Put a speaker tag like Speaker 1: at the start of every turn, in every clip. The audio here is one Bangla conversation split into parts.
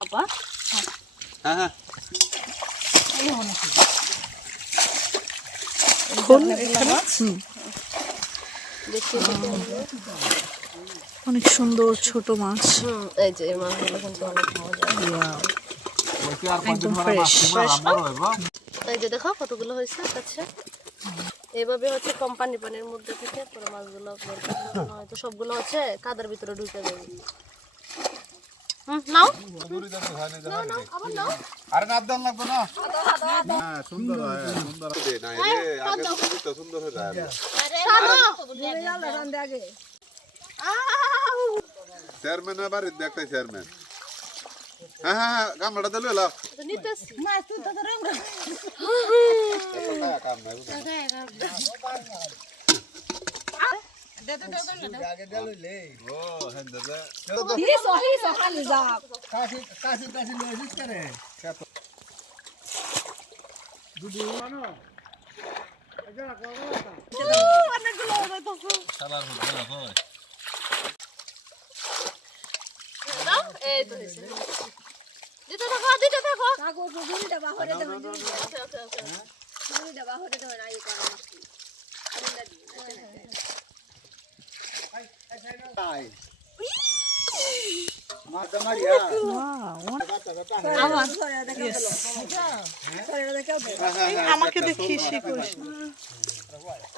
Speaker 1: বাবা
Speaker 2: হ্যাঁ। হ্যাঁ।
Speaker 1: দেখছি
Speaker 3: অনেক। সুন্দর ছোট মাছ।
Speaker 1: এই যে মাছগুলো কিন্তু অনেক মজা
Speaker 3: একদম ফ্রেশ
Speaker 1: এই যে দেখো কতগুলো হয়েছে আচ্ছা। এইভাবে হচ্ছে কোম্পানি পানির মধ্যে থেকে পুরো মাছগুলো বের করে নেওয়া হয়। তো সবগুলো হচ্ছে কাদার ভিতরে ঢুকে যাবে। নাও। নাও, নাও,
Speaker 2: আরে না। দাম লাগবে না হ্যাঁ সুন্দর হয় সুন্দর দে না এই আগে তো সুন্দর হয়ে যায়। চেয়ারম্যান আবার দেখতে চেয়ারম্যান হ্যাঁ হ্যাঁ হ্যাঁ দিলে এলো
Speaker 1: নিতেছি
Speaker 2: সালার হচ্ছে না কই
Speaker 1: নাও এই তো হয়েছে। দিতে থাকো দিতে থাকো। আচ্ছা আচ্ছা আচ্ছা।
Speaker 3: আমাকে দেখি সে করিস না।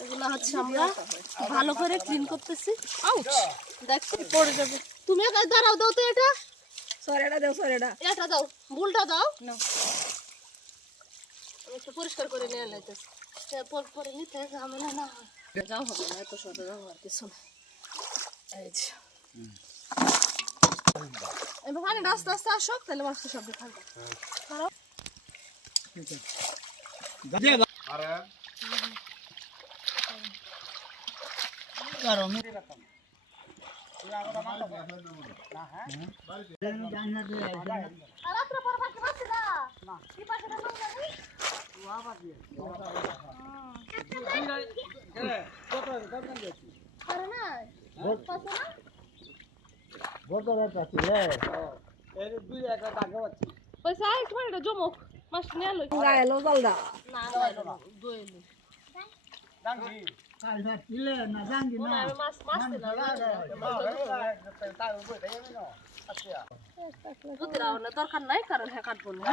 Speaker 1: এগুলো হচ্ছে আমরা ভালো করে ক্লিন করতেছি। আউট দেখছি পড়ে যাবে। তুমি একা দাঁড়াও দাও তো এটা।
Speaker 4: সরেটা দেও সরেটা।
Speaker 1: এটা দাও ভুলটা দাও। আমি একটু পরিষ্কার করে নিয়ে লাইতেছি পরে নিতে ঝামেলা না যাও হবে না এত সরে যাও আর কিছু না। এবার পানিটা আস্তে আস্তে আসো তাহলে মাছটা সব থাকবে না না মানে এটা জমক মাছ নিয়ে লই
Speaker 4: গায়েলো জলদা
Speaker 1: না না দইলি মনে হয় আমি মাছ মাছ দিলাম না দরকার নাই কারণ হ্যাঁ কাটবো না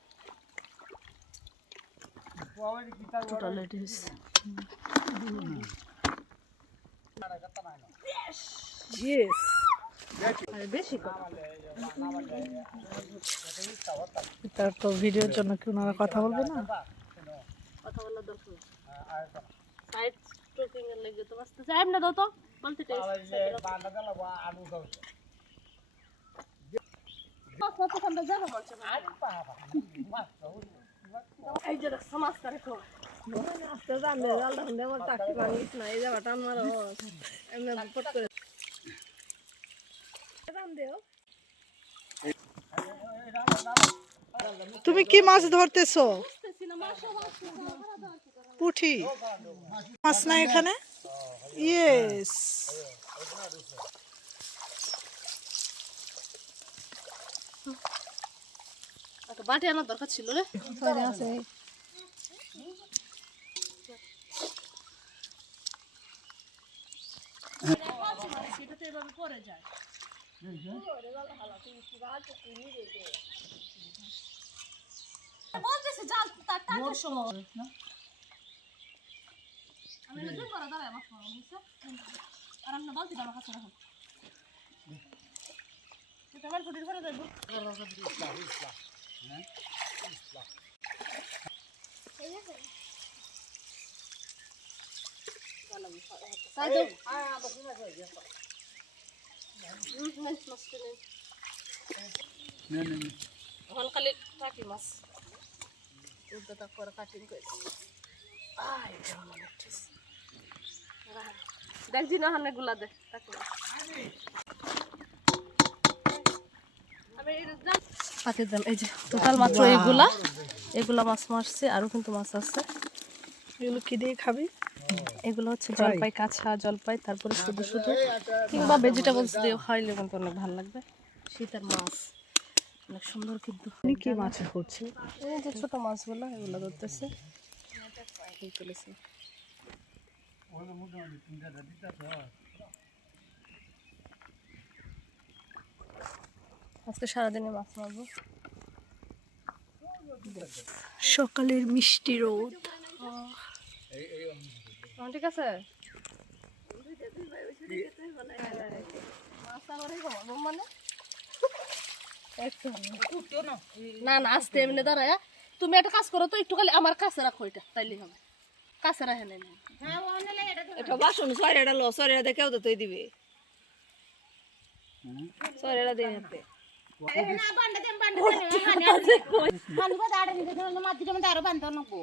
Speaker 3: টোটাল বেশি তার তো ভিডিওর জন্য কি ওনারা কথা বলবে না?
Speaker 1: কথা বলার দরকার সাইড স্ট্রোকিং এর লাগে তো মাছ তো না দাও তো বলতে চাই মাছ মাছ খান্দা যাব মাছ এই যে রাস্তা মাছ করে খো
Speaker 4: আস্তে জান দে জালটা দে আমার টাকি বানিস না এই যাবা টান মারো এমনি পট করে জান দেও
Speaker 3: তুমি কি মাছ ধরতেছো? পুঠি। মাছ না এখানে? ইয়েস
Speaker 1: একটা বাটি আনার দরকার ছিল রে।
Speaker 4: আছে
Speaker 1: সেটা তো এভাবে পরে যায় বলতেছে জাল তার টাকার সময় আমি জুম করা দাঁড়ায় আমার ফোন বুঝছ? আর আমরা বালতিটা আমার কাছে রাখো। এটা আমার ফুটির ঘরে যাইব এখন খালি টাকি মাছ উদ্যোগ করে কাটিং করে। দেখছি না হানে গুলা দে টাকি মাছ পাঠিয়ে দিলাম। এই যে টোটাল মাত্র এগুলা। এগুলা মাছ মারছে আরও কিন্তু মাছ আছে।
Speaker 3: এগুলো কি দিয়ে খাবি?
Speaker 1: এগুলো হচ্ছে জলপাই কাঁচা জলপাই তারপরে শুধু শুধু। কিংবা ভেজিটেবলস দিয়ে খাইলে কিন্তু অনেক ভালো লাগবে। শীতের মাছ অনেক সুন্দর কিন্তু।
Speaker 3: কি মাছ করছে
Speaker 1: এই যে ছোট মাছগুলো এগুলো ধরতেছে। তুলেছে। আজকে সারাদিনে মাছ মারবো।
Speaker 3: সকালের মিষ্টি রোদ।
Speaker 1: ঠিক আছে? মানে? না না আসতে এমনি দাঁড়ায়। তুমি একটা কাজ করো তো একটু খালি আমার কাছে রাখো এটা তাইলে হবে। কাছে রাখে নেই
Speaker 4: এটা বাসন সরেটা লো সরেটা দেখেও তো তুই দিবে। সরেটা দিয়ে হাতে। పండుగ పండుగ మధ్య ధర బంధం నువ్వు.